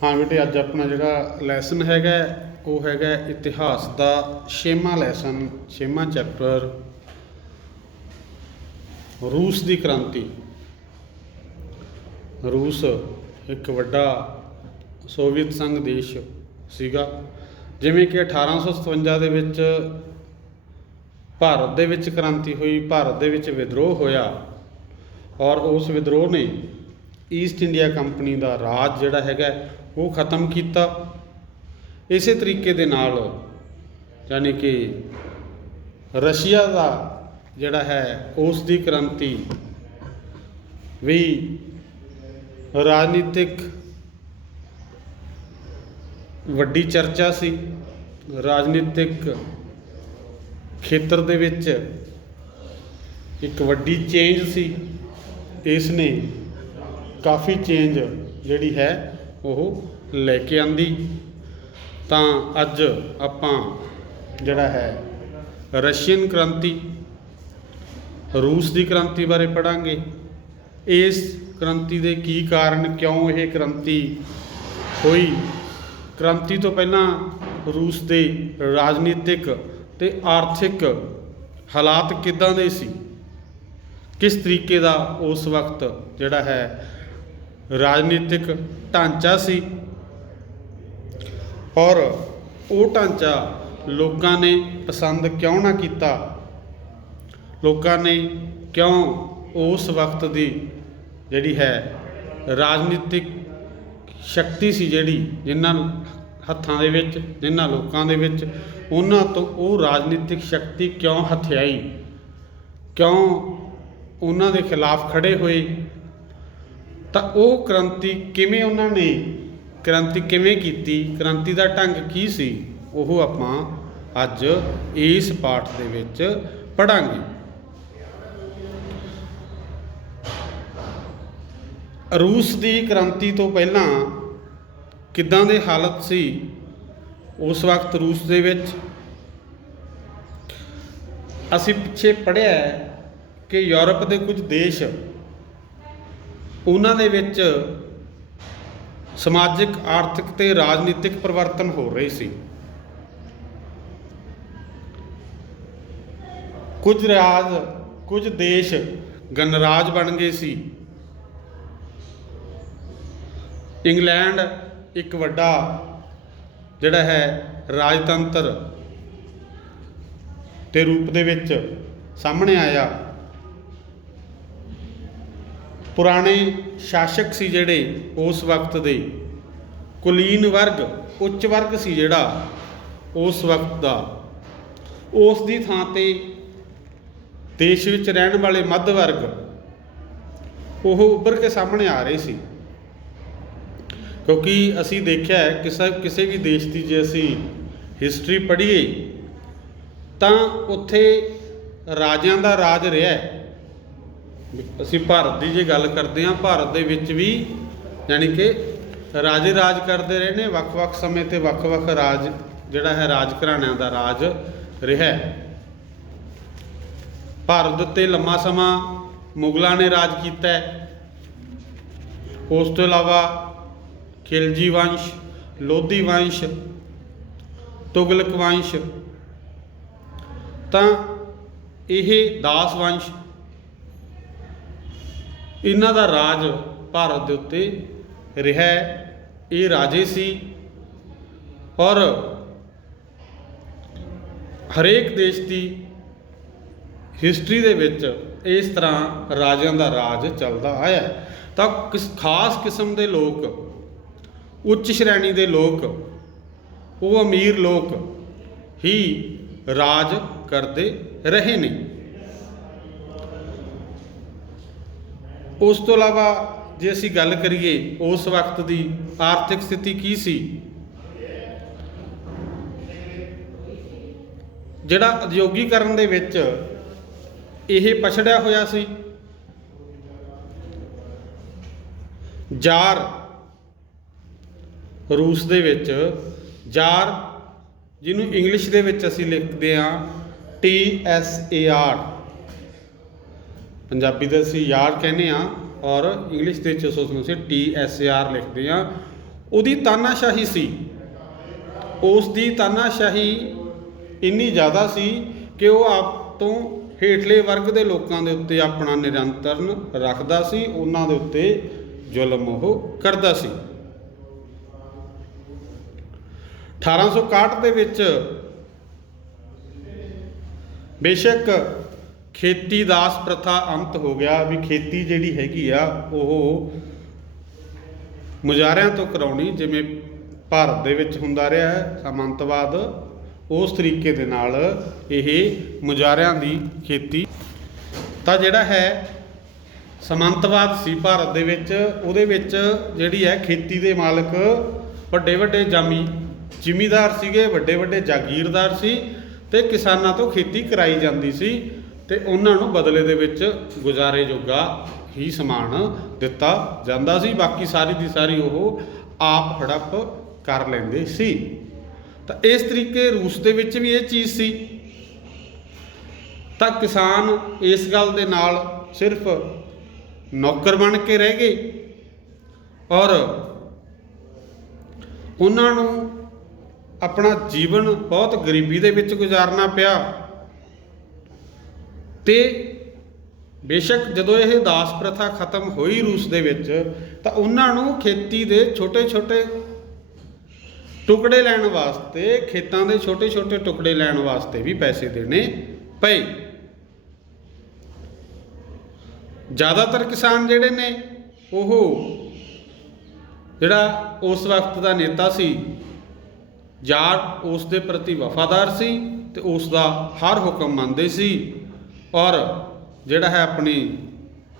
हाँ बेटे, अज अपना जोड़ा लैसन हैगा वो हैगा इतिहास का 6वां लैसन 6वां चैप्टर रूस की क्रांति। रूस एक वड्डा सोवियत संघ देश सीगा, जिमें कि 1857 ਦੇ ਵਿੱਚ ਭਾਰਤ ਦੇ ਵਿੱਚ क्रांति हुई, भारत ਦੇ ਵਿੱਚ विद्रोह होया और उस विद्रोह ने ईस्ट इंडिया कंपनी का राज जिहड़ा हैगा वो ख़त्म किया। इस तरीके दे नाल यानी कि रशिया का जिहड़ा है उस दी क्रांति भी राजनीतिक वड्डी चर्चा सी। राजनीतिक खेत्र दे विच एक वड्डी चेंज सी। इसने काफ़ी चेंज जिहड़ी है वो लैके आंदी। तां अज आपां जिहड़ा है रशियन क्रांति रूस की क्रांति बारे पढ़ांगे। इस क्रांति के की कारण, क्यों यह क्रांति हुई, क्रांति तो पहला रूस के राजनीतिक ते आर्थिक हालात किदां दे सी, किस तरीके का उस वक्त जिहड़ा है राजनीतिक ढांचा सी और वो ढांचा लोगों ने पसंद क्यों ना किया, लोगों ने क्यों उस वक्त की जिहड़ी है राजनीतिक शक्ति सी जिहड़ी जिन्हां हत्थां दे विच जिन्हां लोकां दे विच उन्हां तो वो राजनीतिक शक्ति क्यों हथियाई, क्यों उन्हां दे खिलाफ खड़े हुए, तो वो क्रांति किवें उन्होंने क्रांति किवें कीती, क्रांति का ढंग की सी, वो आपां अज इस पाठ दे विच पढ़ांगे। रूस की क्रांति तो पहला किदां दे हालत सी उस वक्त रूस दे विच। असीं पिछे पढ़िया है कि यूरोप के कुछ देश उन्हां दे विच समाजिक आर्थिक ते राजनीतिक परिवर्तन हो रहे सी। कुछ देश गणराज बन गए सी। इंग्लैंड एक वड्डा जिहड़ा है राजतंत्र के रूप दे विच सामने आया। पुराने शासक सी जिहड़े उस वक्त दे कुलीन वर्ग उच्च वर्ग सी जिहड़ा उस वक्त दा, उस दी थां ते देश विच रहण वाले मध्य वर्ग वो उभर के सामने आ रहे सी। क्योंकि असी देखिया है किसी भी देश की जे असी हिस्टरी पढ़ीए तां उत्थे राजियां दा राज रहा है। असी भारत की जे गल करते हैं, भारत दे विच भी यानी कि राजे राज करते रहे ने, वख-वख समय ते वख-वख राज जिहड़ा है राज घराणियां दा राज रहा है। भारत उत्ते लंबा समा मुगलों ने राज किया है। उस तो इलावा खिलजी वंश, लोधी वंश, तुगलक वंश, तां यह दास वंश, इन्हां दा राज भारत के उत्ते रहा है। ये राजे सी और हरेक देश की हिस्टरी दे विच इस तरह राजियां दा राज चलता आया है। तो किस खास किस्म के लोग, उच्च श्रेणी के लोग, वो अमीर लोग ही राज करते रहे ने। उस तो इलावा जे असी गल करिए उस वक्त की आर्थिक स्थिति की सी, जिहड़ा उद्योगीकरण दे विच यह पछड़िया होया सी। जार रूस दे विच जार, जिन्हों इंग्लिश दे विच असी लिखते हैं TSAR, पंजाबी दे असी यार कहने और इंग्लिश के उसमें से TSAR लिखते हैं। ਉਹਦੀ ਤਾਨਾਸ਼ਾਹੀ ਸੀ। ਉਸ ਦੀ ਤਾਨਾਸ਼ਾਹੀ ਇੰਨੀ ਜ਼ਿਆਦਾ ਸੀ ਕਿ ਉਹ ਆਪ ਤੋਂ ਹੇਠਲੇ ਵਰਗ ਦੇ ਲੋਕਾਂ ਦੇ ਉੱਤੇ ਆਪਣਾ ਨਿਯੰਤਰਣ ਰੱਖਦਾ ਸੀ, ਉਹਨਾਂ ਦੇ ਉੱਤੇ ਜ਼ੁਲਮ ਉਹ ਕਰਦਾ ਸੀ। 1861 ਦੇ ਵਿੱਚ ਬੇਸ਼ੱਕ ਖੇਤੀ ਦਾਸ ਪ੍ਰਥਾ ਅੰਤ ਹੋ ਗਿਆ, ਵੀ ਖੇਤੀ ਜਿਹੜੀ ਹੈਗੀ ਆ ਉਹ ਮੁਜ਼ਾਹਰਿਆਂ ਤੋਂ ਕਰਾਉਣੀ, ਜਿਵੇਂ ਭਾਰਤ ਦੇ ਵਿੱਚ ਹੁੰਦਾ ਰਿਹਾ ਹੈ ਸਾਮੰਤਵਾਦ, ਉਸ ਤਰੀਕੇ ਦੇ ਨਾਲ ਇਹ ਮੁਜ਼ਾਹਰਿਆਂ ਦੀ ਖੇਤੀ, ਤਾਂ ਜਿਹੜਾ ਹੈ ਸਾਮੰਤਵਾਦ ਸੀ ਭਾਰਤ ਦੇ ਵਿੱਚ, ਉਹਦੇ ਵਿੱਚ ਜਿਹੜੀ ਹੈ ਖੇਤੀ ਦੇ ਮਾਲਕ ਵੱਡੇ ਵੱਡੇ ਜ਼ਿਮੀਦਾਰ ਸੀਗੇ, ਵੱਡੇ ਵੱਡੇ ਜਾਗੀਰਦਾਰ ਸੀ, ਤੇ ਕਿਸਾਨਾਂ ਤੋਂ ਖੇਤੀ ਕਰਾਈ ਜਾਂਦੀ ਸੀ, ਤੇ ਉਹਨਾਂ ਨੂੰ ਬਦਲੇ ਦੇ ਵਿੱਚ ਗੁਜ਼ਾਰੇ ਜੋਗਾ ਹੀ ਸਮਾਨ ਦਿੱਤਾ ਜਾਂਦਾ ਸੀ, ਬਾਕੀ ਸਾਰੀ ਦੀ ਸਾਰੀ ਉਹ ਆਪ ਹੜੱਪ ਕਰ ਲੈਂਦੇ ਸੀ। ਤਾਂ ਇਸ ਤਰੀਕੇ ਰੂਸ ਦੇ ਵਿੱਚ ਵੀ ਇਹ ਚੀਜ਼ ਸੀ। ਤਾਂ ਕਿਸਾਨ ਇਸ ਗੱਲ ਦੇ ਨਾਲ ਸਿਰਫ ਨੌਕਰ ਬਣ ਕੇ ਰਹਿ ਗਏ, ਔਰ ਉਹਨਾਂ ਨੂੰ ਆਪਣਾ ਜੀਵਨ ਬਹੁਤ ਗਰੀਬੀ ਦੇ ਵਿੱਚ ਗੁਜ਼ਾਰਨਾ ਪਿਆ। ਤੇ ਬੇਸ਼ੱਕ ਜਦੋਂ ਇਹ ਦਾਸ ਪ੍ਰਥਾ ਖਤਮ ਹੋਈ ਰੂਸ ਦੇ ਵਿੱਚ, ਤਾਂ ਉਹਨਾਂ ਨੂੰ ਖੇਤੀ ਦੇ ਛੋਟੇ ਛੋਟੇ ਟੁਕੜੇ ਲੈਣ ਵਾਸਤੇ, ਖੇਤਾਂ ਦੇ ਛੋਟੇ ਛੋਟੇ ਟੁਕੜੇ ਲੈਣ ਵਾਸਤੇ ਵੀ ਪੈਸੇ ਦੇਣੇ ਪਏ। ਜ਼ਿਆਦਾਤਰ ਕਿਸਾਨ ਜਿਹੜੇ ਨੇ ਉਹ ਜਿਹੜਾ ਉਸ ਵਕਤ ਦਾ ਨੇਤਾ ਸੀ, ਜ਼ਾਰ ਉਸ ਦੇ ਪ੍ਰਤੀ ਵਫਾਦਾਰ ਸੀ ਤੇ ਉਸ ਦਾ ਹਰ ਹੁਕਮ ਮੰਨਦੇ ਸੀ, ਔਰ ਜਿਹੜਾ ਹੈ ਆਪਣੀ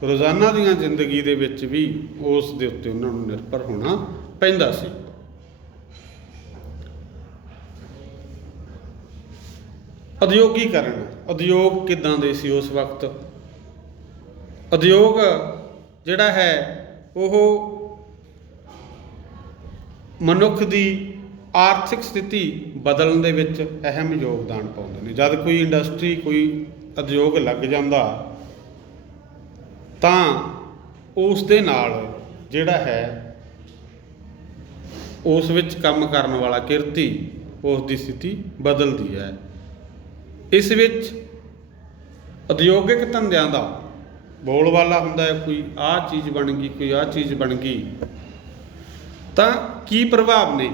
ਰੋਜ਼ਾਨਾ ਦੀਆਂ ਜ਼ਿੰਦਗੀ ਦੇ ਵਿੱਚ ਵੀ ਉਸ ਦੇ ਉੱਤੇ ਉਹਨਾਂ ਨੂੰ ਨਿਰਭਰ ਹੋਣਾ ਪੈਂਦਾ ਸੀ। ਉਦਯੋਗੀਕਰਨ, ਉਦਯੋਗ ਕਿੱਦਾਂ ਦੇ ਸੀ ਉਸ ਵਕਤ? ਉਦਯੋਗ ਜਿਹੜਾ ਹੈ ਉਹ ਮਨੁੱਖ ਦੀ ਆਰਥਿਕ ਸਥਿਤੀ ਬਦਲਣ ਦੇ ਵਿੱਚ ਅਹਿਮ ਯੋਗਦਾਨ ਪਾਉਂਦੇ ਨੇ। ਜਦ ਕੋਈ ਇੰਡਸਟਰੀ, ਕੋਈ ਉਦਯੋਗ ਲੱਗ ਜਾਂਦਾ, ਤਾਂ ਉਸ ਦੇ ਨਾਲ ਜਿਹੜਾ ਹੈ ਉਸ ਵਿੱਚ ਕੰਮ ਕਰਨ ਵਾਲਾ ਕਿਰਤੀ, ਉਸ ਦੀ ਸਥਿਤੀ ਬਦਲਦੀ ਹੈ। ਇਸ ਵਿੱਚ ਉਦਯੋਗਿਕ ਧੰਦਿਆਂ ਦਾ ਬੋਲਬਾਲਾ ਹੁੰਦਾ ਹੈ, ਕੋਈ ਆਹ ਚੀਜ਼ ਬਣ ਗਈ, ਕੋਈ ਆਹ ਚੀਜ਼ ਬਣ ਗਈ, ਤਾਂ ਕੀ ਪ੍ਰਭਾਵ ਨੇ?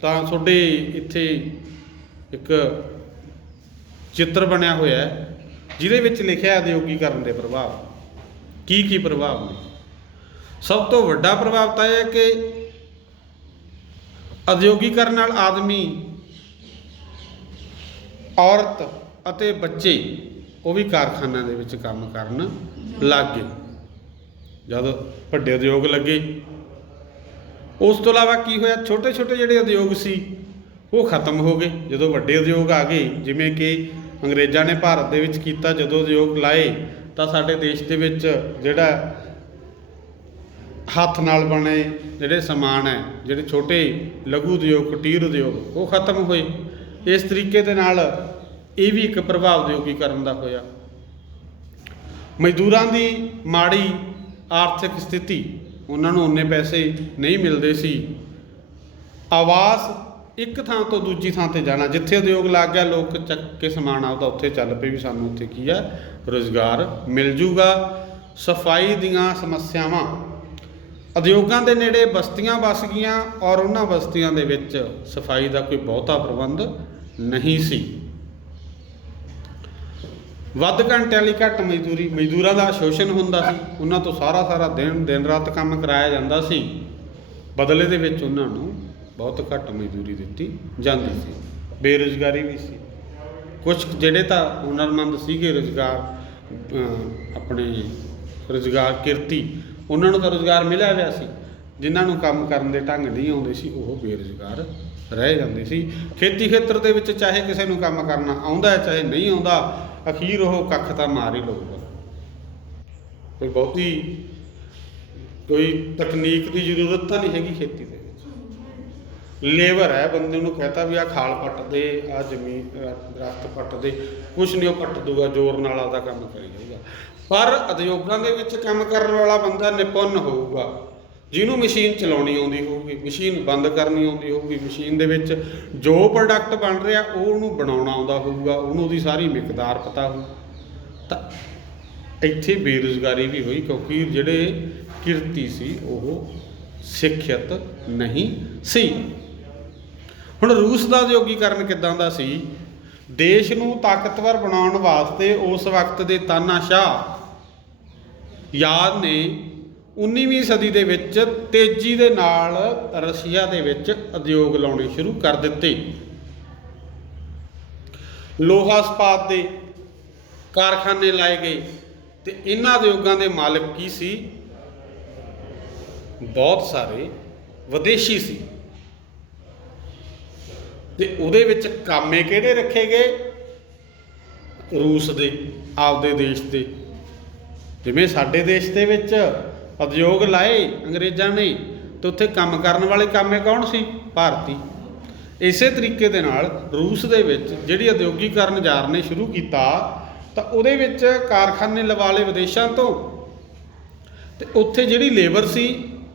ਤਾਂ ਤੁਹਾਡੇ ਇੱਥੇ ਇੱਕ ਚਿੱਤਰ ਬਣਿਆ ਹੋਇਆ ਹੈ ਜਿਹਦੇ ਵਿੱਚ ਲਿਖਿਆ ਉਦਯੋਗੀਕਰਨ ਦੇ ਪ੍ਰਭਾਵ, ਕੀ ਕੀ ਪ੍ਰਭਾਵ ਨੇ। ਸਭ ਤੋਂ ਵੱਡਾ ਪ੍ਰਭਾਵ ਤਾਂ ਇਹ ਹੈ ਕਿ ਉਦਯੋਗੀਕਰਨ ਨਾਲ ਆਦਮੀ, ਔਰਤ ਅਤੇ ਬੱਚੇ ਉਹ ਵੀ ਕਾਰਖਾਨਿਆਂ ਦੇ ਵਿੱਚ ਕੰਮ ਕਰਨ ਲੱਗ ਗਏ ਜਦ ਵੱਡੇ ਉਦਯੋਗ ਲੱਗੇ। ਉਸ ਤੋਂ ਇਲਾਵਾ ਕੀ ਹੋਇਆ, ਛੋਟੇ ਛੋਟੇ ਜਿਹੜੇ ਉਦਯੋਗ ਸੀ ਉਹ ਖਤਮ ਹੋ ਗਏ ਜਦੋਂ ਵੱਡੇ ਉਦਯੋਗ ਆ ਗਏ। ਜਿਵੇਂ ਕਿ ਅੰਗਰੇਜ਼ਾਂ ਨੇ ਭਾਰਤ ਦੇ ਵਿੱਚ ਕੀਤਾ, ਜਦੋਂ ਉਦਯੋਗ ਲਾਏ ਤਾਂ ਸਾਡੇ ਦੇਸ਼ ਦੇ ਵਿੱਚ ਜਿਹੜਾ ਹੱਥ ਨਾਲ ਬਣੇ ਜਿਹੜੇ ਸਮਾਨ ਹੈ, ਜਿਹੜੇ ਛੋਟੇ ਲਘੂ ਉਦਯੋਗ, ਕੁਟੀਰ ਉਦਯੋਗ, ਉਹ ਖਤਮ ਹੋਏ। ਇਸ ਤਰੀਕੇ ਦੇ ਨਾਲ ਇਹ ਵੀ ਇੱਕ ਪ੍ਰਭਾਵ ਉਦਯੋਗੀਕਰਨ ਦਾ ਹੋਇਆ। ਮਜ਼ਦੂਰਾਂ ਦੀ ਮਾੜੀ ਆਰਥਿਕ ਸਥਿਤੀ, ਉਹਨਾਂ ਨੂੰ ਉਨੇ ਪੈਸੇ ਨਹੀਂ ਮਿਲਦੇ ਸੀ। ਆਵਾਸ, ਇੱਕ ਥਾਂ ਤੋਂ ਦੂਜੀ ਥਾਂ 'ਤੇ ਜਾਣਾ, ਜਿੱਥੇ ਉਦਯੋਗ ਲੱਗ ਗਿਆ ਲੋਕ ਚੱਕ ਕੇ ਸਮਾਨ ਆਪਦਾ ਉੱਥੇ ਚੱਲ ਪਏ ਵੀ ਸਾਨੂੰ ਉੱਥੇ ਕੀ ਹੈ, ਰੁਜ਼ਗਾਰ ਮਿਲ ਜੂਗਾ। ਸਫਾਈ ਦੀਆਂ ਸਮੱਸਿਆਵਾਂ, ਉਦਯੋਗਾਂ ਦੇ ਨੇੜੇ ਬਸਤੀਆਂ ਵਸ ਗਈਆਂ ਔਰ ਉਹਨਾਂ ਬਸਤੀਆਂ ਦੇ ਵਿੱਚ ਸਫਾਈ ਦਾ ਕੋਈ ਬਹੁਤਾ ਪ੍ਰਬੰਧ ਨਹੀਂ ਸੀ। ਵੱਧ ਘੰਟਿਆਂ ਲਈ ਘੱਟ ਮਜ਼ਦੂਰੀ, ਮਜ਼ਦੂਰਾਂ ਦਾ ਸ਼ੋਸ਼ਣ ਹੁੰਦਾ ਸੀ, ਉਹਨਾਂ ਤੋਂ ਸਾਰਾ ਦਿਨ ਰਾਤ ਕੰਮ ਕਰਾਇਆ ਜਾਂਦਾ ਸੀ, ਬਦਲੇ ਦੇ ਵਿੱਚ ਉਹਨਾਂ ਨੂੰ ਬਹੁਤ ਘੱਟ ਮਜ਼ਦੂਰੀ ਦਿੱਤੀ ਜਾਂਦੀ ਸੀ। ਬੇਰੁਜ਼ਗਾਰੀ ਵੀ ਸੀ। ਕੁਝ ਜਿਹੜੇ ਤਾਂ ਹੁਨਰਮੰਦ ਸੀਗੇ, ਆਪਣੇ ਰੁਜ਼ਗਾਰ ਕਿਰਤੀ, ਉਹਨਾਂ ਨੂੰ ਤਾਂ ਰੁਜ਼ਗਾਰ ਮਿਲਿਆ ਹੋਇਆ ਸੀ। ਜਿਨ੍ਹਾਂ ਨੂੰ ਕੰਮ ਕਰਨ ਦੇ ਢੰਗ ਨਹੀਂ ਆਉਂਦੇ ਸੀ ਉਹ ਬੇਰੁਜ਼ਗਾਰ ਰਹਿ ਜਾਂਦੇ ਸੀ। ਖੇਤੀ ਖੇਤਰ ਦੇ ਵਿੱਚ ਚਾਹੇ ਕਿਸੇ ਨੂੰ ਕੰਮ ਕਰਨਾ ਆਉਂਦਾ ਹੈ ਚਾਹੇ ਨਹੀਂ ਆਉਂਦਾ, ਅਖੀਰ ਉਹ ਕੱਖ ਤਾਂ ਮਾਰ ਹੀ ਲਊਗਾ। ਕੋਈ ਤਕਨੀਕ ਦੀ ਜ਼ਰੂਰਤ ਤਾਂ ਨਹੀਂ ਹੈਗੀ ਖੇਤੀ ਦੇ ਵਿੱਚ। ਲੇਬਰ ਹੈ, ਬੰਦੇ ਨੂੰ ਕਹਤਾ ਵੀ ਆਹ ਖਾਲ ਪੱਟ ਦੇ, ਆਹ ਜ਼ਮੀਨ ਦਰਖਤ ਪੱਟ ਦੇ, ਕੁਛ ਨਹੀਂ ਉਹ ਪੱਟ ਦੂਗਾ, ਜ਼ੋਰ ਨਾਲ ਆਪਦਾ ਕੰਮ ਕਰੀ ਜਾਊਗਾ। ਪਰ ਉਦਯੋਗਾਂ ਦੇ ਵਿੱਚ ਕੰਮ ਕਰਨ ਵਾਲਾ ਬੰਦਾ ਨਿਪੁੰਨ ਹੋਊਗਾ, ਜਿਹਨੂੰ ਮਸ਼ੀਨ ਚਲਾਉਣੀ ਆਉਂਦੀ ਹੋਊਗੀ, ਮਸ਼ੀਨ ਬੰਦ ਕਰਨੀ ਆਉਂਦੀ ਹੋਊਗੀ, ਮਸ਼ੀਨ ਦੇ ਵਿੱਚ ਜੋ ਪ੍ਰੋਡਕਟ ਬਣ ਰਿਹਾ ਉਹ ਉਹਨੂੰ ਬਣਾਉਣਾ ਆਉਂਦਾ ਹੋਊਗਾ, ਉਹਨੂੰ ਉਹਦੀ ਸਾਰੀ ਮਿਕਦਾਰ ਪਤਾ ਹੋਊ, ਤਾਂ ਇੱਥੇ ਬੇਰੁਜ਼ਗਾਰੀ ਵੀ ਹੋਈ, ਕਿਉਂਕਿ ਜਿਹੜੇ ਕਿਰਤੀ ਸੀ ਉਹ ਸਿੱਖਿਅਤ ਨਹੀਂ ਸੀ। ਹੁਣ ਰੂਸ ਦਾ ਉਦਯੋਗੀਕਰਨ ਕਿੱਦਾਂ ਦਾ ਸੀ? ਦੇਸ਼ ਨੂੰ ਤਾਕਤਵਰ ਬਣਾਉਣ ਵਾਸਤੇ ਉਸ ਵਕਤ ਦੇ ਤਾਨਾਸ਼ਾਹ ਯਾਦ ਨੇ 19ਵੀਂ ਸਦੀ ਦੇ ਵਿੱਚ ਤੇਜ਼ੀ ਦੇ ਨਾਲ ਰਸ਼ੀਆ ਦੇ ਵਿੱਚ ਉਦਯੋਗ ਲਾਉਣੇ ਸ਼ੁਰੂ ਕਰ ਦਿੱਤੇ। ਲੋਹਾ ਇਸਪਾਤ ਦੇ ਕਾਰਖਾਨੇ ਲਾਏ ਗਏ ਤੇ ਇਹਨਾਂ ਉਦਯੋਗਾਂ ਦੇ ਮਾਲਕ ਕੀ ਸੀ? ਬਹੁਤ ਸਾਰੇ ਵਿਦੇਸ਼ੀ ਸੀ। ਤੇ ਉਹਦੇ ਵਿੱਚ ਕਾਮੇ ਕਿਹੜੇ ਰੱਖੇ ਗਏ? ਰੂਸ ਦੇ, ਆਪਦੇ ਦੇਸ਼ ਦੇ। ਜਿਵੇਂ ਸਾਡੇ ਦੇਸ਼ ਦੇ ਵਿੱਚ ਉਦਯੋਗ ਲਾਏ ਅੰਗਰੇਜ਼ਾਂ ਨੇ, ਤੇ ਉੱਥੇ ਕੰਮ ਕਰਨ ਵਾਲੇ ਕਾਮੇ ਕੌਣ ਸੀ? ਭਾਰਤੀ। ਇਸੇ ਤਰੀਕੇ ਦੇ ਨਾਲ ਰੂਸ ਦੇ ਵਿੱਚ ਜਿਹੜੀ ਉਦਯੋਗੀਕਰਨ ਜ਼ਾਰ ਨੇ ਸ਼ੁਰੂ ਕੀਤਾ, ਤਾਂ ਉਹਦੇ ਵਿੱਚ ਕਾਰਖਾਨੇ ਲਵਾ ਲਏ ਵਿਦੇਸ਼ਾਂ ਤੋਂ, ਤੇ ਉੱਥੇ ਜਿਹੜੀ ਲੇਬਰ ਸੀ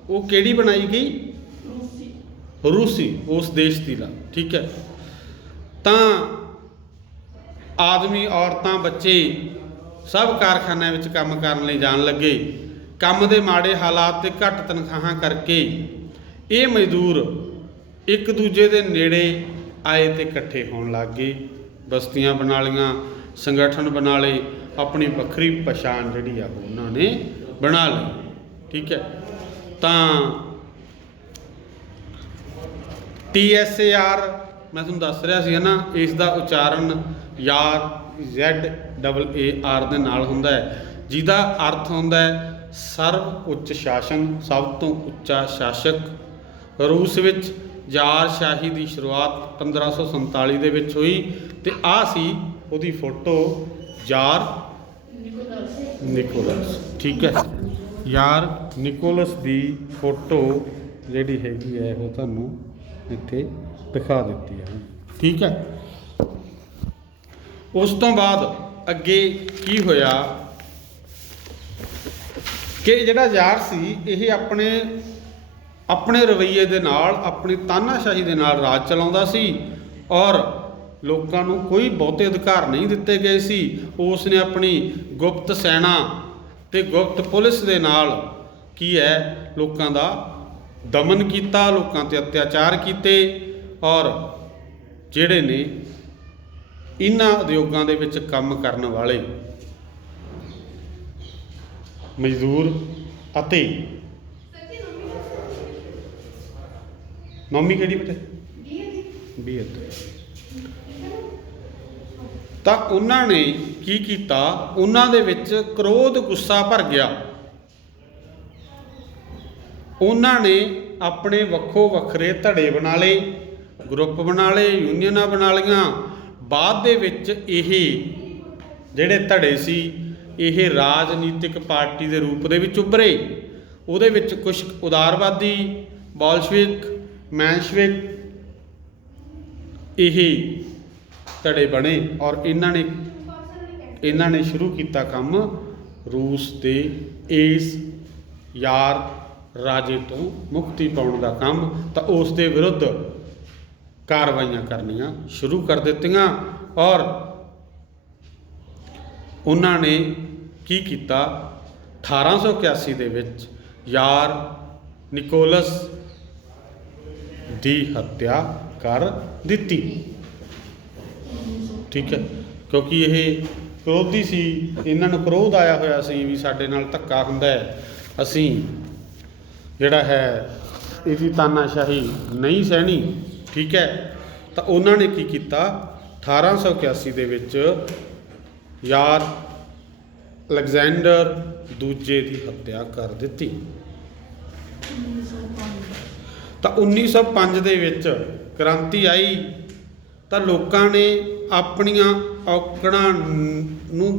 ਉਹ ਕਿਹੜੀ ਬਣਾਈ ਗਈ? ਰੂਸੀ, ਉਸ ਦੇਸ਼ ਦੀ ਲਾ। ਠੀਕ ਹੈ, ਤਾਂ ਆਦਮੀ, ਔਰਤਾਂ, ਬੱਚੇ ਸਭ ਕਾਰਖਾਨਿਆਂ ਵਿੱਚ ਕੰਮ ਕਰਨ ਲਈ ਜਾਣ ਲੱਗੇ। ਕੰਮ ਦੇ ਮਾੜੇ ਹਾਲਾਤ ਤੇ ਘੱਟ ਤਨਖਾਹਾਂ ਕਰਕੇ ਇਹ ਮਜ਼ਦੂਰ ਇੱਕ ਦੂਜੇ ਦੇ ਨੇੜੇ ਆਏ ਤੇ ਇਕੱਠੇ ਹੋਣ ਲੱਗ ਗਏ, ਬਸਤੀਆਂ ਬਣਾ ਲਈਆਂ, ਸੰਗਠਨ ਬਣਾ ਲਏ, ਆਪਣੀ ਵੱਖਰੀ ਪਛਾਣ ਜਿਹੜੀ ਆ ਉਹਨਾਂ ਨੇ ਬਣਾ ਲਈ। ਠੀਕ ਹੈ, ਤਾਂ TSAR ਮੈਂ ਤੁਹਾਨੂੰ ਦੱਸ ਰਿਹਾ ਸੀ ਨਾ, ਇਸ ਦਾ ਉਚਾਰਨ ਯਾਰ ZAAR ਦੇ ਨਾਲ ਹੁੰਦਾ ਹੈ, ਜਿਹਦਾ ਅਰਥ ਹੁੰਦਾ ਹੈ ਸਰਵ ਉੱਚ ਸ਼ਾਸਨ, ਸਭ ਤੋਂ ਉੱਚਾ ਸ਼ਾਸਕ। ਰੂਸ ਵਿੱਚ ਜ਼ਾਰ ਸ਼ਾਹੀ ਦੀ ਸ਼ੁਰੂਆਤ 1547 ਦੇ ਵਿੱਚ ਹੋਈ, ਤੇ ਆਹ ਸੀ ਉਹਦੀ ਫੋਟੋ, ਜ਼ਾਰ ਨਿਕੋਲਸ। ਠੀਕ ਹੈ, ਯਾਰ ਨਿਕੋਲਸ ਦੀ ਫੋਟੋ ਜਿਹੜੀ ਹੈਗੀ ਹੈ ਉਹ ਤੁਹਾਨੂੰ ਇੱਥੇ ਦਿਖਾ ਦਿੱਤੀ ਹੈ। ਠੀਕ ਹੈ, ਉਸ ਤੋਂ ਬਾਅਦ ਅੱਗੇ ਕੀ ਹੋਇਆ ਕਿ ਜਿਹੜਾ ਜ਼ਾਰ ਸੀ ਇਹ ਆਪਣੇ ਰਵੱਈਏ ਦੇ ਨਾਲ, ਆਪਣੀ ਤਾਨਾਸ਼ਾਹੀ ਦੇ ਨਾਲ ਰਾਜ ਚਲਾਉਂਦਾ ਸੀ, ਔਰ ਲੋਕਾਂ ਨੂੰ ਕੋਈ ਬਹੁਤੇ ਅਧਿਕਾਰ ਨਹੀਂ ਦਿੱਤੇ ਗਏ ਸੀ। ਉਸ ਨੇ ਆਪਣੀ ਗੁਪਤ ਸੈਨਾ ਤੇ ਗੁਪਤ ਪੁਲਿਸ ਦੇ ਨਾਲ ਕੀ ਹੈ, ਲੋਕਾਂ ਦਾ ਦਮਨ ਕੀਤਾ, ਲੋਕਾਂ ਤੇ ਅਤਿਆਚਾਰ ਕੀਤੇ, ਔਰ ਜਿਹੜੇ ਨੇ ਇਹਨਾਂ ਉਦਯੋਗਾਂ ਦੇ ਵਿੱਚ ਕੰਮ ਕਰਨ ਵਾਲੇ ਮਜ਼ਦੂਰ ਅਤੇ ਨੌਮੀ ਕਿਹੜੀ ਬੇਟੇ? ਬੀਅਤ। ਤਾਂ ਉਹਨਾਂ ਨੇ ਕੀ ਕੀਤਾ? ਉਹਨਾਂ ਦੇ ਵਿੱਚ ਕ੍ਰੋਧ, ਗੁੱਸਾ ਭਰ ਗਿਆ। ਉਹਨਾਂ ਨੇ ਆਪਣੇ ਵੱਖੋ ਵੱਖਰੇ ਧੜੇ ਬਣਾ ਲਏ, ਗਰੁੱਪ ਬਣਾ ਲਏ, ਯੂਨੀਅਨਾਂ ਬਣਾ ਲਈਆਂ। ਬਾਅਦ ਦੇ ਵਿੱਚ ਇਹ ਜਿਹੜੇ ਧੜੇ ਸੀ ਇਹ ਰਾਜਨੀਤਿਕ ਪਾਰਟੀ ਦੇ ਰੂਪ ਦੇ ਵਿੱਚ ਉੱਭਰੇ। ਉਹਦੇ ਵਿੱਚ ਕੁਛ ਉਦਾਰਵਾਦੀ, ਬੋਲਸ਼ਵਿਕ, ਮੈਨਸ਼ਵਿਕ ਇਹ ਧੜੇ ਬਣੇ, ਔਰ ਇਹਨਾਂ ਨੇ ਸ਼ੁਰੂ ਕੀਤਾ ਕੰਮ ਰੂਸ ਦੇ ਇਸ ਯਾਰ ਰਾਜੇ ਤੋਂ ਮੁਕਤੀ ਪਾਉਣ ਦਾ ਕੰਮ। ਤਾਂ ਉਸ ਦੇ ਵਿਰੁੱਧ ਕਾਰਵਾਈਆਂ ਕਰਨੀਆਂ ਸ਼ੁਰੂ ਕਰ ਦਿੱਤੀਆਂ, ਔਰ ਉਹਨਾਂ ਨੇ ਕੀ ਕੀਤਾ? 1881 ਦੇ ਵਿੱਚ ਯਾਰ ਨਿਕੋਲਸ ਦੀ ਹੱਤਿਆ ਕਰ ਦਿੱਤੀ। ਠੀਕ ਹੈ, ਕਿਉਂਕਿ ਇਹ ਕ੍ਰੋਧੀ ਸੀ, ਇਹਨਾਂ ਨੂੰ ਕ੍ਰੋਧ ਆਇਆ ਹੋਇਆ ਸੀ ਵੀ ਸਾਡੇ ਨਾਲ ਧੱਕਾ ਹੁੰਦਾ ਹੈ, ਅਸੀਂ ਜਿਹੜਾ ਹੈ ਇਹਦੀ ਤਾਨਾਸ਼ਾਹੀ ਨਹੀਂ ਸਹਿਣੀ। ਠੀਕ ਹੈ, ਤਾਂ ਉਹਨਾਂ ਨੇ ਕੀ ਕੀਤਾ? 1881 ਦੇ ਵਿੱਚ ਯਾਰ ਅਲੈਗਜ਼ੈਂਡਰ ਦੂਜੇ ਦੀ ਹੱਤਿਆ ਕਰ ਦਿੱਤੀ। ਤਾਂ 1905 ਦੇ ਵਿੱਚ ਕ੍ਰਾਂਤੀ ਆਈ, ਤਾਂ ਲੋਕਾਂ ਨੇ ਆਪਣੀਆਂ ਔਕੜਾਂ ਨੂੰ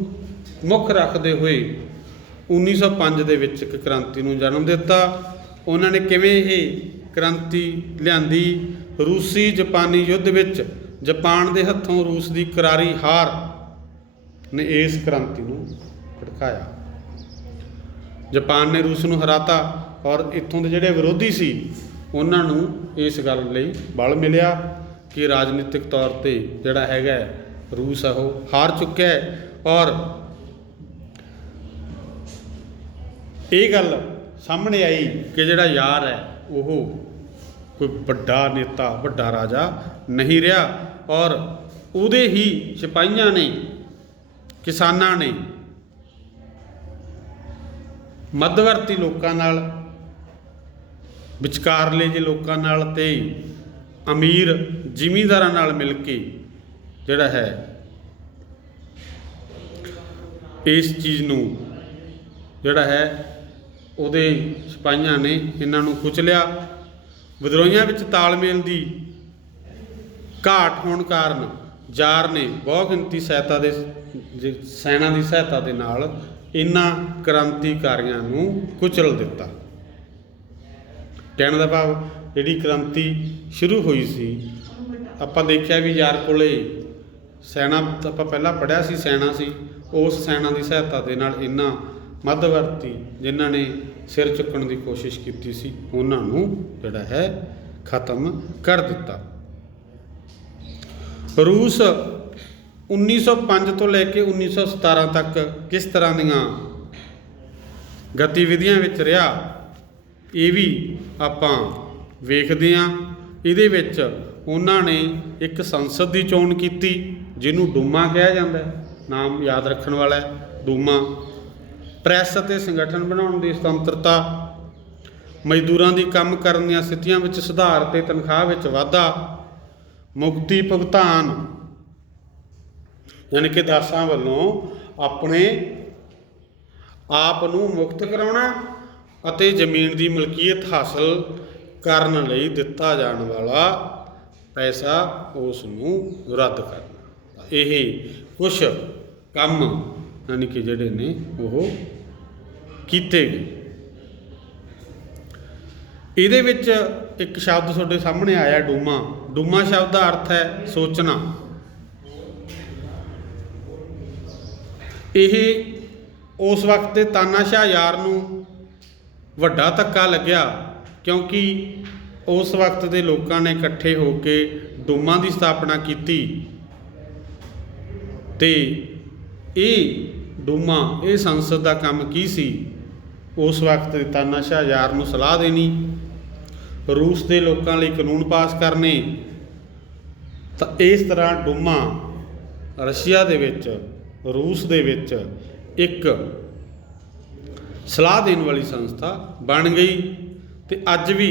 ਮੁੱਖ ਰੱਖਦੇ ਹੋਏ 1905 ਦੇ ਵਿੱਚ ਇੱਕ ਕ੍ਰਾਂਤੀ ਨੂੰ ਜਨਮ ਦਿੱਤਾ। ਉਹਨਾਂ ਨੇ ਕਿਵੇਂ ਇਹ ਕ੍ਰਾਂਤੀ ਲਿਆਂਦੀ? ਰੂਸੀ ਜਾਪਾਨੀ ਯੁੱਧ ਵਿੱਚ ਜਾਪਾਨ ਦੇ ਹੱਥੋਂ ਰੂਸ ਦੀ ਕਰਾਰੀ ਹਾਰ ਨੇ ਇਸ ਕ੍ਰਾਂਤੀ ਨੂੰ ਭੜਕਾਇਆ। ਜਾਪਾਨ ਨੇ ਰੂਸ ਨੂੰ ਹਰਾਤਾ, ਔਰ ਇੱਥੋਂ ਦੇ ਜਿਹੜੇ ਵਿਰੋਧੀ ਸੀ ਉਹਨਾਂ ਨੂੰ ਇਸ ਗੱਲ ਲਈ ਬਲ ਮਿਲਿਆ ਕਿ ਰਾਜਨੀਤਿਕ ਤੌਰ 'ਤੇ ਜਿਹੜਾ ਹੈਗਾ ਰੂਸ ਆ ਉਹ ਹਾਰ ਚੁੱਕਿਆ ਹੈ। ਔਰ ਇਹ ਗੱਲ ਸਾਹਮਣੇ ਆਈ ਕਿ ਜਿਹੜਾ ਯਾਰ ਹੈ ਉਹ ਕੋਈ ਵੱਡਾ ਨੇਤਾ, ਵੱਡਾ ਰਾਜਾ ਨਹੀਂ ਰਿਹਾ, ਔਰ ਉਹਦੇ ਹੀ ਸਿਪਾਹੀਆਂ ਨੇ, ਕਿਸਾਨਾਂ ਨੇ ਮੱਧਵਰਤੀ ਲੋਕਾਂ ਨਾਲ, ਵਿਚਕਾਰਲੇ ਜਿਹੇ ਲੋਕਾਂ ਨਾਲ ਤੇ ਅਮੀਰ ਜ਼ਿਮੀਂਦਾਰਾਂ ਨਾਲ ਮਿਲ ਕੇ ਜਿਹੜਾ ਹੈ ਇਸ ਚੀਜ਼ ਨੂੰ ਜਿਹੜਾ ਹੈ ਉਹਦੇ ਸਿਪਾਹੀਆਂ ਨੇ ਇਹਨਾਂ ਨੂੰ ਕੁਚਲਿਆ। ਵਿਦਰੋਹੀਆਂ ਵਿੱਚ ਤਾਲਮੇਲ ਦੀ ਘਾਟ ਹੋਣ ਕਾਰਨ ਜ਼ਾਰ ਨੇ ਬਹੁ ਗਿਣਤੀ ਸੈਨਾ ਦੀ ਸਹਾਇਤਾ ਦੇ ਨਾਲ ਇਹਨਾਂ ਕ੍ਰਾਂਤੀਕਾਰੀਆਂ ਨੂੰ ਕੁਚਲ ਦਿੱਤਾ। ਕਹਿਣ ਦਾ ਭਾਵ ਜਿਹੜੀ ਕ੍ਰਾਂਤੀ ਸ਼ੁਰੂ ਹੋਈ ਸੀ, ਆਪਾਂ ਦੇਖਿਆ ਵੀ ਜ਼ਾਰ ਕੋਲੇ ਸੈਨਾ, ਆਪਾਂ ਪਹਿਲਾਂ ਪੜ੍ਹਿਆ ਸੀ ਸੈਨਾ ਸੀ, ਉਸ ਸੈਨਾ ਦੀ ਸਹਾਇਤਾ ਦੇ ਨਾਲ ਇਹਨਾਂ ਮੱਧਵਰਤੀ ਜਿਨ੍ਹਾਂ ਨੇ ਸਿਰ ਚੁੱਕਣ ਦੀ ਕੋਸ਼ਿਸ਼ ਕੀਤੀ ਸੀ ਉਹਨਾਂ ਨੂੰ ਜਿਹੜਾ ਹੈ ਖਤਮ ਕਰ ਦਿੱਤਾ। ਰੂਸ 1905 ਤੋਂ ਲੈ ਕੇ 1917 ਤੱਕ ਕਿਸ ਤਰ੍ਹਾਂ ਦੀਆਂ ਗਤੀਵਿਧੀਆਂ ਵਿੱਚ ਰਿਹਾ ਇਹ ਵੀ ਆਪਾਂ ਵੇਖਦੇ ਹਾਂ। ਇਹਦੇ ਵਿੱਚ ਉਹਨਾਂ ਨੇ ਇੱਕ ਸੰਸਦ ਦੀ ਚੋਣ ਕੀਤੀ ਜਿਹਨੂੰ ਡੂਮਾ ਕਿਹਾ ਜਾਂਦਾ ਹੈ, ਨਾਮ ਯਾਦ ਰੱਖਣ ਵਾਲਾ ਹੈ ਡੂਮਾ। ਪ੍ਰੈਸ ਅਤੇ ਸੰਗਠਨ ਬਣਾਉਣ ਦੀ ਸੁਤੰਤਰਤਾ, ਮਜ਼ਦੂਰਾਂ ਦੀ ਕੰਮ ਕਰਨ ਦੀਆਂ ਸਥਿਤੀਆਂ ਵਿੱਚ ਸੁਧਾਰ ਅਤੇ ਤਨਖਾਹ ਵਿੱਚ ਵਾਧਾ, ਮੁਕਤੀ ਭੁਗਤਾਨ ਯਾਨੀ ਕਿ ਦਾਸਾਂ ਵੱਲੋਂ ਆਪਣੇ ਆਪ ਨੂੰ ਮੁਕਤ ਕਰਾਉਣਾ ਅਤੇ ਜ਼ਮੀਨ ਦੀ ਮਲਕੀਅਤ ਹਾਸਲ ਕਰਨ ਲਈ ਦਿੱਤਾ ਜਾਣ ਵਾਲਾ ਪੈਸਾ ਉਸ ਨੂੰ ਰੱਦ ਕਰਨਾ। ਇਹ ਕੁਛ ਕੰਮ ਯਾਨੀ ਕਿ ਜਿਹੜੇ ਨੇ ਉਹ ਕੀਤੇ ਗਏ। ਇਹਦੇ ਵਿੱਚ ਇੱਕ ਸ਼ਬਦ ਤੁਹਾਡੇ ਸਾਹਮਣੇ ਆਇਆ ਡੂਮਾ। ਡੂਮਾ ਸ਼ਬਦ ਦਾ ਅਰਥ ਹੈ ਸੋਚਣਾ। ਇਹ ਉਸ ਵਕਤ ਦੇ ਤਾਨਾਸ਼ਾਹ ਯਾਰ ਨੂੰ ਵੱਡਾ ਧੱਕਾ ਲੱਗਿਆ ਕਿਉਂਕਿ ਉਸ ਵਕਤ ਦੇ ਲੋਕਾਂ ਨੇ ਇਕੱਠੇ ਹੋ ਕੇ ਡੂਮਾ ਦੀ ਸਥਾਪਨਾ ਕੀਤੀ ਤੇ ਇਹ ਡੂਮਾ, ਇਹ ਸੰਸਦ ਦਾ ਕੰਮ ਕੀ ਸੀ? ਉਸ ਵਕਤ ਦੇ ਤਾਨਾਸ਼ਾਹ ਯਾਰ ਨੂੰ ਸਲਾਹ ਦੇਣੀ, ਰੂਸ ਦੇ ਲੋਕਾਂ ਲਈ ਕਾਨੂੰਨ ਪਾਸ ਕਰਨੇ। ਤਾਂ ਇਸ ਤਰ੍ਹਾਂ ਡੂਮਾ ਰਸ਼ੀਆ ਦੇ ਵਿੱਚ, ਰੂਸ ਦੇ ਵਿੱਚ ਇੱਕ ਸਲਾਹ ਦੇਣ ਵਾਲੀ ਸੰਸਥਾ ਬਣ ਗਈ ਤੇ ਅੱਜ ਵੀ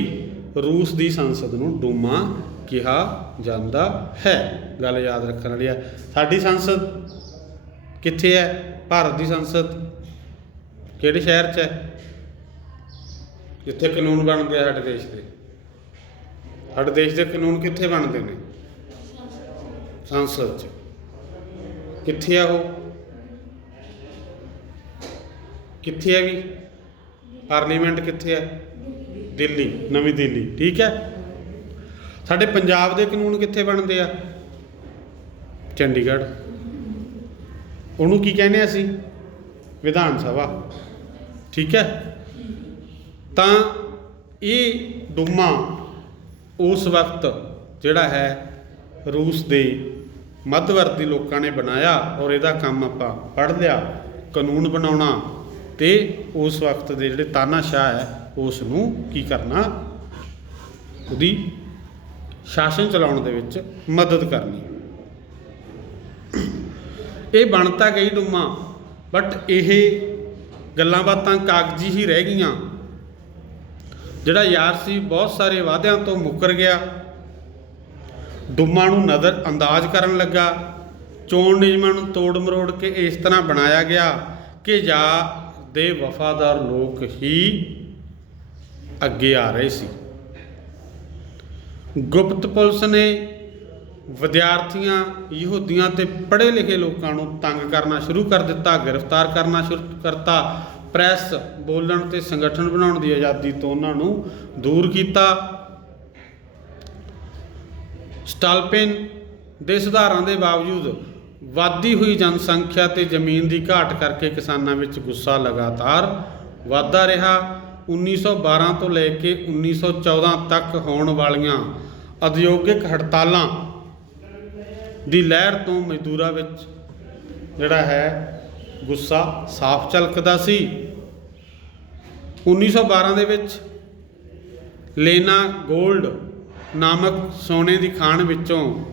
ਰੂਸ ਦੀ ਸੰਸਦ ਨੂੰ ਡੂਮਾ ਕਿਹਾ ਜਾਂਦਾ ਹੈ। ਗੱਲ ਯਾਦ ਰੱਖਣ ਵਾਲੀ ਹੈ। ਸਾਡੀ ਸੰਸਦ ਕਿੱਥੇ ਹੈ? ਭਾਰਤ ਦੀ ਸੰਸਦ ਕਿਹੜੇ ਸ਼ਹਿਰ 'ਚ ਹੈ ਜਿੱਥੇ ਕਾਨੂੰਨ ਬਣਦੇ ਆ? ਸਾਡੇ ਦੇਸ਼ ਦੇ, ਸਾਡੇ ਦੇਸ਼ ਦੇ ਕਾਨੂੰਨ ਕਿੱਥੇ ਬਣਦੇ ਨੇ? ਸੰਸਦ 'ਚ। ਕਿੱਥੇ ਆ ਉਹ? ਕਿੱਥੇ ਹੈ ਵੀ? ਪਾਰਲੀਮੈਂਟ ਕਿੱਥੇ ਹੈ? ਦਿੱਲੀ, ਨਵੀਂ ਦਿੱਲੀ। ਠੀਕ ਹੈ। ਸਾਡੇ ਪੰਜਾਬ ਦੇ ਕਾਨੂੰਨ ਕਿੱਥੇ ਬਣਦੇ ਆ? ਚੰਡੀਗੜ੍ਹ। ਉਹਨੂੰ ਕੀ ਕਹਿੰਦੇ ਆ ਅਸੀਂ? ਵਿਧਾਨ ਸਭਾ। ਠੀਕ ਹੈ। ਤਾਂ ਇਹ ਡੂਮਾ ਉਸ ਵਕਤ ਜਿਹੜਾ ਹੈ ਰੂਸ ਦੇ ਮੱਧਵਰਤੀ ਲੋਕਾਂ ਨੇ ਬਣਾਇਆ ਔਰ ਇਹਦਾ ਕੰਮ ਆਪਾਂ ਪੜ੍ਹ ਲਿਆ, ਕਾਨੂੰਨ ਬਣਾਉਣਾ ਤੇ ਉਸ ਵਕਤ ਦੇ ਜਿਹੜੇ ਤਾਨਾਸ਼ਾਹ ਹੈ ਉਸ ਨੂੰ ਕੀ ਕਰਨਾ, ਉਹਦੀ ਸ਼ਾਸਨ ਚਲਾਉਣ ਦੇ ਵਿੱਚ ਮਦਦ ਕਰਨੀ। ਇਹ ਬਣ ਤਾਂ ਗਈ ਡੂਮਾ, ਬਟ ਇਹ ਗੱਲਾਂ ਬਾਤਾਂ ਕਾਗਜ਼ੀ ਹੀ ਰਹਿ ਗਈਆਂ। ਜਿਹੜਾ ਯਾਰ ਸੀ ਬਹੁਤ ਸਾਰੇ ਵਾਅਦਿਆਂ ਤੋਂ ਮੁੱਕਰ ਗਿਆ, ਡੂਮਾ ਨੂੰ ਨਜ਼ਰ ਅੰਦਾਜ਼ ਕਰਨ ਲੱਗਾ। ਚੋਣ ਨਿਯਮਾਂ ਨੂੰ ਤੋੜ ਮਰੋੜ ਕੇ ਇਸ ਤਰ੍ਹਾਂ ਬਣਾਇਆ ਗਿਆ ਕਿ ਜਾਂ ਦੇ ਵਫਾਦਾਰ ਲੋਕ ਹੀ ਅੱਗੇ ਆ ਰਹੇ ਸੀ। ਗੁਪਤ ਪੁਲਿਸ ਨੇ ਵਿਦਿਆਰਥੀਆਂ, ਯਹੂਦੀਆਂ ਤੇ ਪੜ੍ਹੇ ਲਿਖੇ ਲੋਕਾਂ ਨੂੰ ਤੰਗ ਕਰਨਾ ਸ਼ੁਰੂ ਕਰ ਦਿੱਤਾ, ਗ੍ਰਿਫਤਾਰ ਕਰਨਾ ਸ਼ੁਰੂ ਕਰਤਾ। ਪ੍ਰੈਸ, ਬੋਲਣ ਤੇ ਸੰਗਠਨ ਬਣਾਉਣ ਦੀ ਆਜ਼ਾਦੀ ਤੋਂ ਉਹਨਾਂ ਨੂੰ ਦੂਰ ਕੀਤਾ। ਸਟਾਲਪਿਨ ਦੇ ਸੁਧਾਰਾਂ ਦੇ ਬਾਵਜੂਦ ਵੱਧਦੀ ਹੋਈ ਜਨਸੰਖਿਆ ਤੇ ਜ਼ਮੀਨ ਦੀ ਘਾਟ ਕਰਕੇ ਕਿਸਾਨਾਂ ਵਿੱਚ ਗੁੱਸਾ ਲਗਾਤਾਰ ਵੱਧਦਾ ਰਿਹਾ। 1912 ਤੋਂ ਲੈ ਕੇ 1914 ਤੱਕ ਹੋਣ ਵਾਲੀਆਂ ਉਦਯੋਗਿਕ ਹੜਤਾਲਾਂ ਦੀ ਲਹਿਰ ਤੋਂ ਮਜ਼ਦੂਰਾਂ ਵਿੱਚ ਜਿਹੜਾ ਹੈ ਗੁੱਸਾ ਸਾਫ਼ ਝਲਕਦਾ ਸੀ। 1912 ਦੇ ਵਿੱਚ ਲੇਨਾ ਗੋਲਡ ਨਾਮਕ ਸੋਨੇ ਦੀ ਖਾਣ ਵਿੱਚੋਂ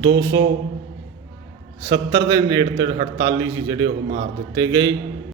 270 ਦੇ ਨੇੜੇ ਤੇੜੇ ਹੜਤਾਲੀ ਸੀ ਜਿਹੜੇ ਉਹ ਮਾਰ ਦਿੱਤੇ ਗਏ।